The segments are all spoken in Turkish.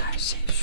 her şey. şu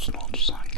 personal design.